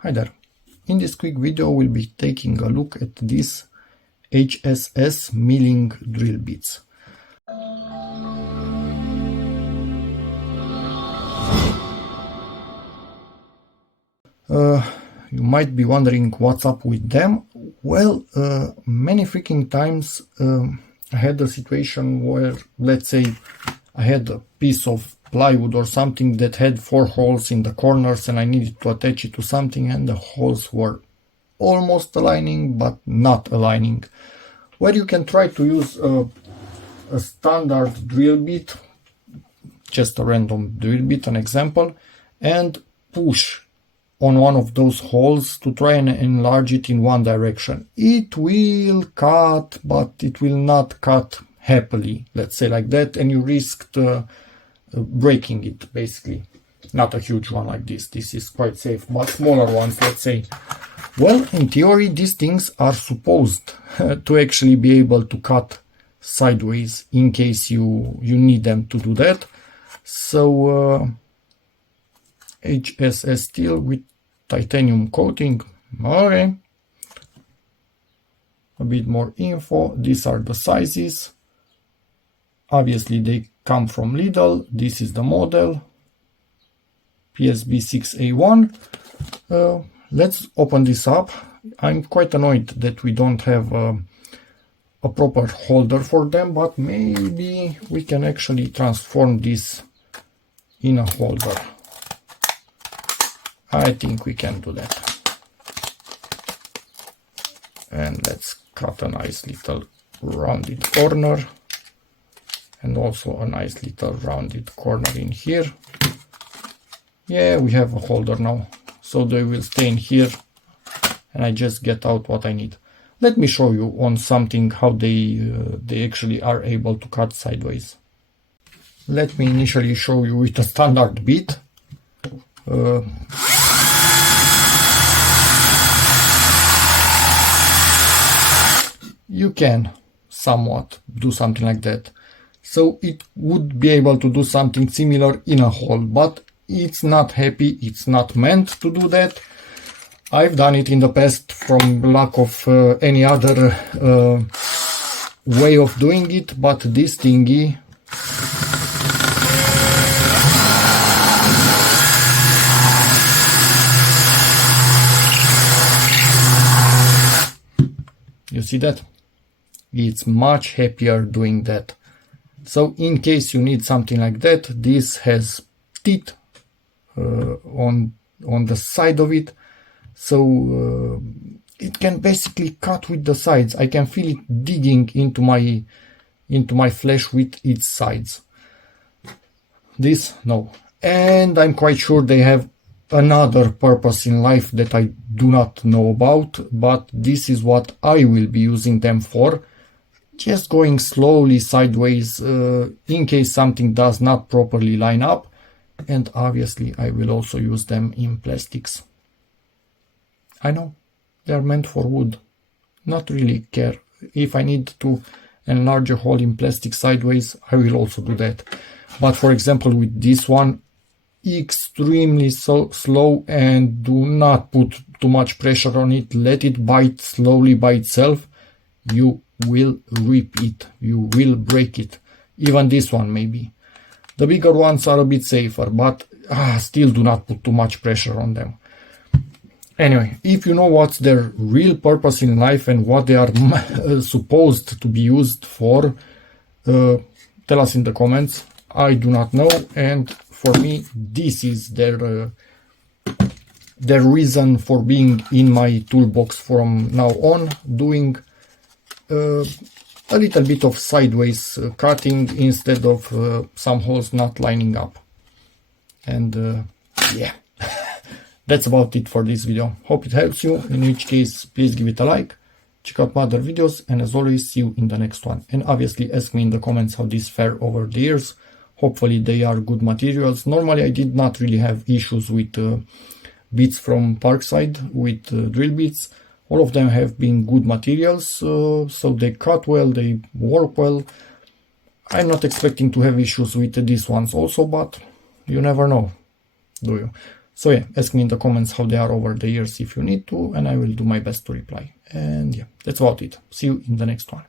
Hi there. In this quick video we'll be taking a look at these HSS milling drill bits. You might be wondering what's up with them. Well, many freaking times I had a situation where, let's say, I had a piece of plywood or something that had 4 holes in the corners and I needed to attach it to something, and the holes were almost aligning but not aligning. Where you can try to use a standard drill bit, just a random drill bit, an example, and push on one of those holes to try and enlarge it in one direction. It will cut, but it will not cut happily, let's say like that, and you risked breaking it basically. Not a huge one like this, this is quite safe, but smaller ones, let's say. Well, in theory these things are supposed to actually be able to cut sideways in case you need them to do that. So HSS steel with titanium coating. Okay, a bit more info. These are the sizes. Obviously they come from Lidl. This is the model PSB6A1. Let's open this up. I'm quite annoyed that we don't have a proper holder for them, but maybe we can actually transform this in a holder. I think we can do that. And let's cut a nice little rounded corner, and also a nice little rounded corner in here. Yeah, we have a holder now, so they will stay in here and I just get out what I need. Let me show you on something how they actually are able to cut sideways. Let me initially show you with a standard bit. You can somewhat do something like that. So it would be able to do something similar in a hole, but it's not happy, it's not meant to do that. I've done it in the past from lack of any other way of doing it, but this thingy you see that? It's much happier doing that. So in case you need something like that, this has teeth on the side of it, so it can basically cut with the sides. I can feel it digging into my flesh with its sides. This, no. And I'm quite sure they have another purpose in life that I do not know about, but this is what I will be using them for. Just going slowly sideways in case something does not properly line up. And obviously I will also use them in plastics. I know they are meant for wood, not really care. If I need to enlarge a hole in plastic sideways, I will also do that. But for example with this one, extremely slow, and do not put too much pressure on it. Let it bite slowly by itself. You will rip it, you will break it. Even this one maybe. The bigger ones are a bit safer, but still do not put too much pressure on them. Anyway, if you know what's their real purpose in life and what they are supposed to be used for, tell us in the comments. I do not know, and for me this is their reason for being in my toolbox from now on, doing a little bit of sideways cutting instead of some holes not lining up. And yeah, that's about it for this video. Hope it helps you. In which case, please give it a like, check out my other videos, and as always, see you in the next one. And obviously ask me in the comments how these fare over the years. Hopefully they are good materials. Normally I did not really have issues with bits from PARKSIDE, with drill bits. All of them have been good materials, so they cut well, they work well. I'm not expecting to have issues with these ones also, but you never know, do you? So yeah, ask me in the comments how they are over the years if you need to, and I will do my best to reply. And yeah, that's about it. See you in the next one.